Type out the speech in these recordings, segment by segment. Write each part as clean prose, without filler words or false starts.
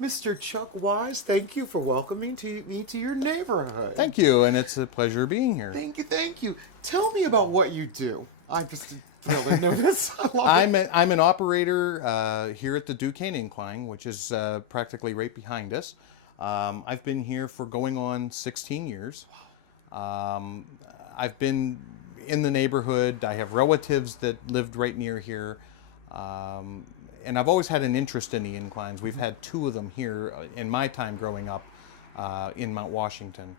Mr. Chuck Wise, thank you for welcoming me to your neighborhood. Thank you, and it's a pleasure being here. Thank you, thank you. Tell me about what you do. I'm just thrilled to know this. I'm an operator here at the Duquesne Incline, which is practically right behind us. I've been here for going on 16 years. I've been in the neighborhood. I have relatives that lived right near here. And I've always had an interest in the inclines. We've had two of them here in my time growing up in Mount Washington.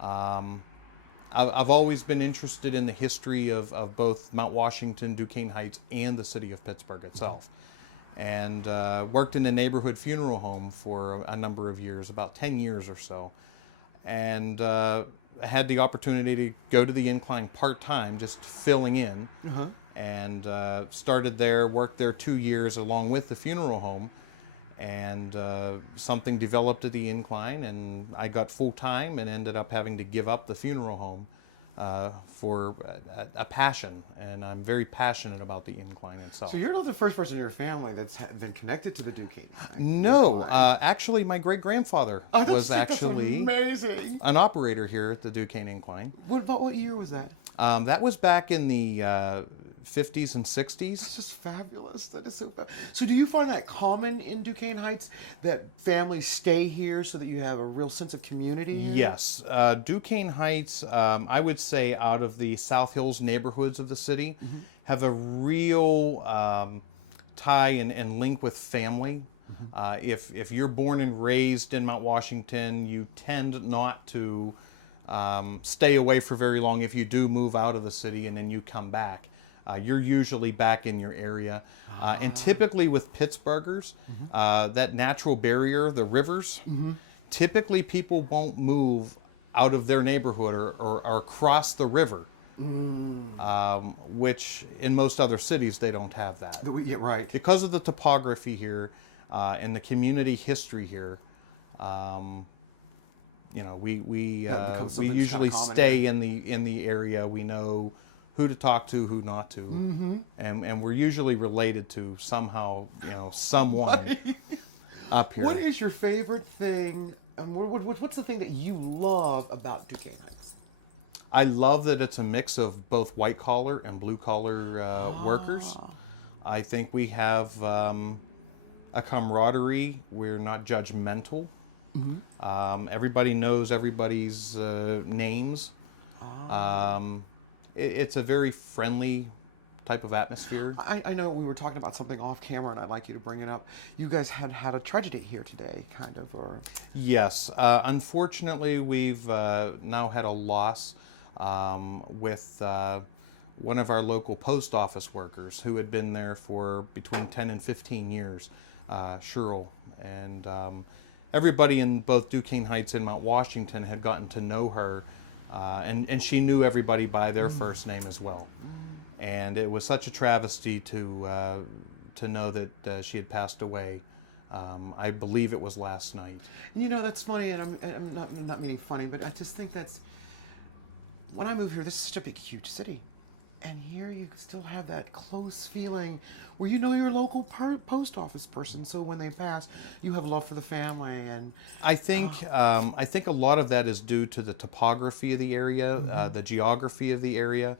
I've always been interested in the history of both Mount Washington, Duquesne Heights, and the city of Pittsburgh itself. And worked in a neighborhood funeral home for a number of years, about 10 years or so. And had the opportunity to go to the incline part-time, just filling in. And started there, worked there 2 years along with the funeral home. And something developed at the incline, and I got full-time and ended up having to give up the funeral home for a passion, and I'm very passionate about the incline itself. So you're not the first person in your family that's been connected to the Duquesne. No, actually my great-grandfather was actually amazing. An operator here at the Duquesne Incline. What year was that? That was back in the 50s and 60s. That's just fabulous. That is so fabulous. So do you find that common in Duquesne Heights, that families stay here so that you have a real sense of community here? Yes. Duquesne Heights, I would say out of the South Hills neighborhoods of the city, have a real tie and link with family. If you're born and raised in Mount Washington, you tend not to stay away for very long. If you do move out of the city and then you come back, you're usually back in your area. And typically with Pittsburghers, that natural barrier, the rivers, typically people won't move out of their neighborhood or cross the river, which in most other cities they don't have that. Yeah, right. Because of the topography here and the community history here, you know, we usually stay in the area. We know who to talk to, who not to, and we're usually related to somehow, you know, someone up here. What is your favorite thing? What's the thing that you love about Duquesne Heights? I love that it's a mix of both white collar and blue collar workers. I think we have a camaraderie. We're not judgmental. Everybody knows everybody's names. It's a very friendly type of atmosphere. I know we were talking about something off camera, and I'd like you to bring it up. You guys had a tragedy here today, kind of, or? Yes. Unfortunately, we've now had a loss with one of our local post office workers who had been there for between 10 and 15 years, Cheryl. And everybody in both Duquesne Heights and Mount Washington had gotten to know her, and she knew everybody by their first name as well. And it was such a travesty to know that she had passed away. I believe it was last night. You know, that's funny, and I'm not meaning funny, but I just think that's, when I moved here, this is such a big, huge city. And here you still have that close feeling where you know your local post office person. So when they pass, you have love for the family. And I think a lot of that is due to the topography of the area, the geography of the area.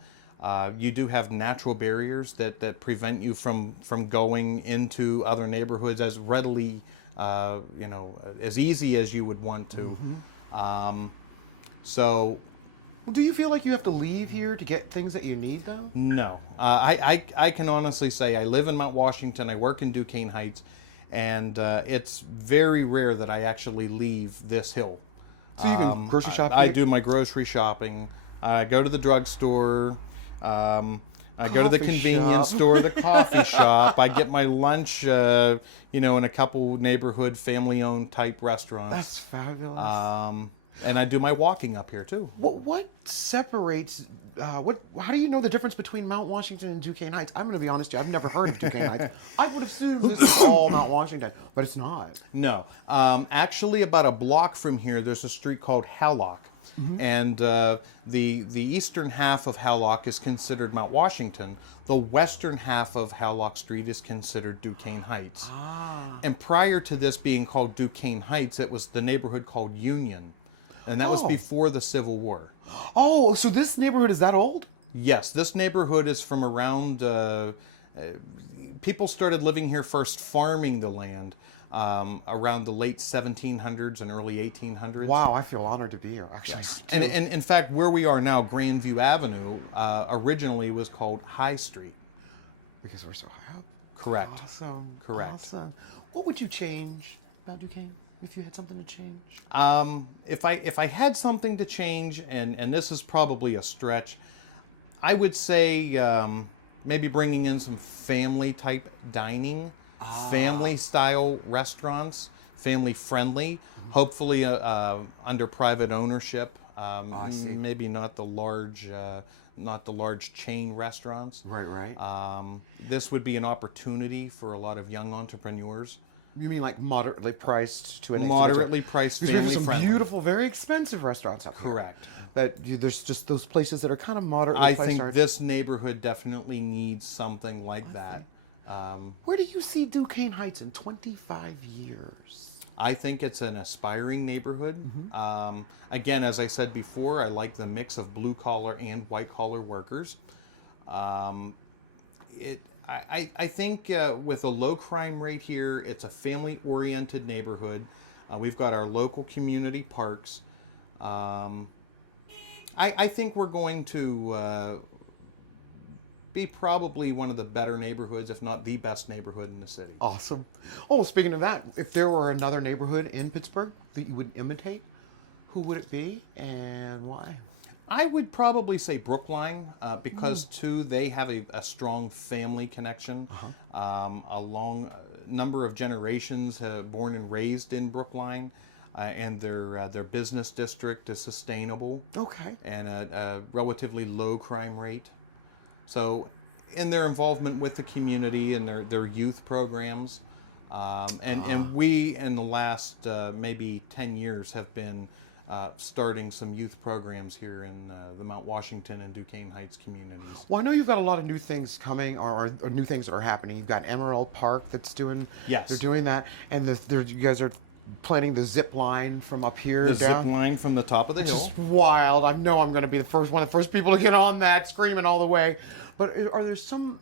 You do have natural barriers that prevent you from going into other neighborhoods as readily, you know, as easy as you would want to. So. Do you feel like you have to leave here to get things that you need, though? No. I can honestly say I live in Mount Washington, I work in Duquesne Heights, and it's very rare that I actually leave this hill. So you can grocery shop? I do my grocery shopping. I go to the drugstore. I go to the convenience store, the coffee shop. I get my lunch, you know, in a couple neighborhood family-owned type restaurants. That's fabulous. And I do my walking up here too. What separates? How do you know the difference between Mount Washington and Duquesne Heights? I'm going to be honest with you. I've never heard of Duquesne Heights. I would assume this is all Mount Washington, but it's not. No, actually, about a block from here, there's a street called Hallock, And the eastern half of Howlock is considered Mount Washington. The western half of Howlock Street is considered Duquesne Heights. And prior to this being called Duquesne Heights, it was the neighborhood called Union. And that was before the Civil War. Oh, so this neighborhood is that old? Yes, this neighborhood is from around... people started living here first farming the land around the late 1700s and early 1800s. Wow, I feel honored to be here, actually. Yes. And in fact, where we are now, Grandview Avenue, originally was called High Street. Because we're so high up? Correct. Awesome. Correct. Awesome. What would you change about Duquesne if you had something to change? If I had something to change, and this is probably a stretch, I would say maybe bringing in some family-type dining, family-style restaurants, family-friendly, hopefully under private ownership. I see. Maybe not the large chain restaurants. Right. This would be an opportunity for a lot of young entrepreneurs. You mean like moderately priced to an Moderately priced, Because we have some family-friendly. beautiful, very expensive restaurants up here. Correct. There's just those places that are kind of moderately I priced. think this neighborhood definitely needs something like that. Where do you see Duquesne Heights in 25 years? I think it's an aspiring neighborhood. Again, as I said before, I like the mix of blue collar and white collar workers. I think with a low crime rate here, it's a family oriented neighborhood. We've got our local community parks. I think we're going to be probably one of the better neighborhoods, if not the best neighborhood in the city. Awesome. Oh, speaking of that, if there were another neighborhood in Pittsburgh that you would imitate, who would it be and why? I would probably say Brookline because, too, they have a strong family connection. A long number of generations born and raised in Brookline. And their business district is sustainable. Okay. And a relatively low crime rate. So, in their involvement with the community and their youth programs, and we in the last maybe 10 years have been starting some youth programs here in the Mount Washington and Duquesne Heights communities. Well, I know you've got a lot of new things coming, or new things that are happening. You've got Emerald Park that's doing. Yes. They're doing that, and you guys are planning the zip line from up here The down. zip line from the top of the hill. Just wild. I know I'm going to be one of the first people to get on that, screaming all the way. But are there some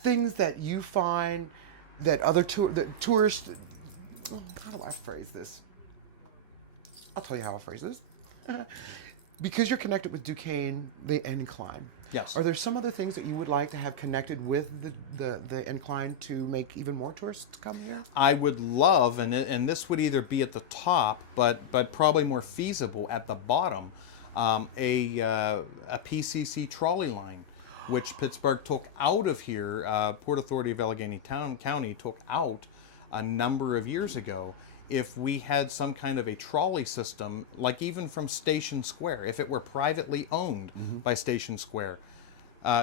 things that you find that tourists? How do I phrase this? I'll tell you how I phrase this. Because you're connected with Duquesne, the incline. Yes. Are there some other things that you would like to have connected with the incline to make even more tourists come here? I would love, and this would either be at the top, but probably more feasible at the bottom, a PCC trolley line, which Pittsburgh took out of here. Port Authority of Allegheny County took out a number of years ago. If we had some kind of a trolley system, like even from Station Square, if it were privately owned by Station Square,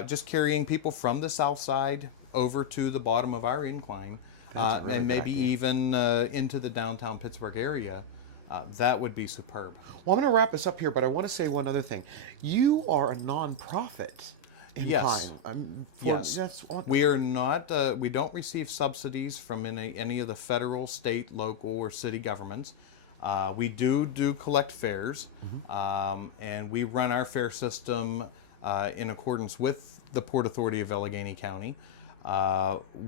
just carrying people from the south side over to the bottom of our incline, and maybe even into the downtown Pittsburgh area, that would be superb. Well, I'm going to wrap this up here, but I want to say one other thing. You are a nonprofit. Yes. Yes. We are not. We don't receive subsidies from any of the federal, state, local, or city governments. We do collect fares, and we run our fare system in accordance with the Port Authority of Allegheny County.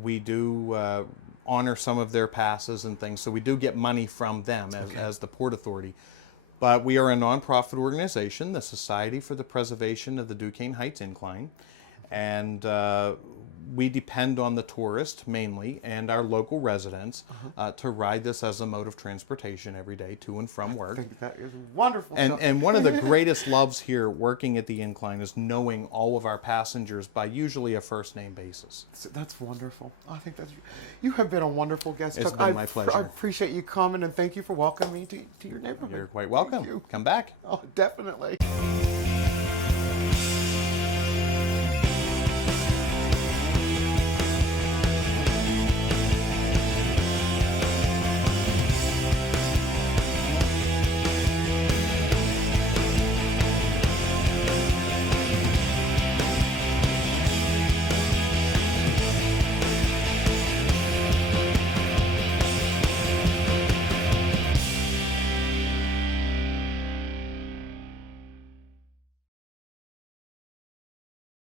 We do honor some of their passes and things, so we do get money from them as the Port Authority. But we are a nonprofit organization, the Society for the Preservation of the Duquesne Heights Incline, and we depend on the tourist mainly and our local residents to ride this as a mode of transportation every day to and from work. I think that is wonderful. And one of the greatest loves here working at the incline is knowing all of our passengers by usually a first name basis. That's wonderful. I think you have been a wonderful guest. It's been my pleasure. I appreciate you coming, and thank you for welcoming me to your neighborhood. You're quite welcome. Thank you. Come back. Oh, definitely.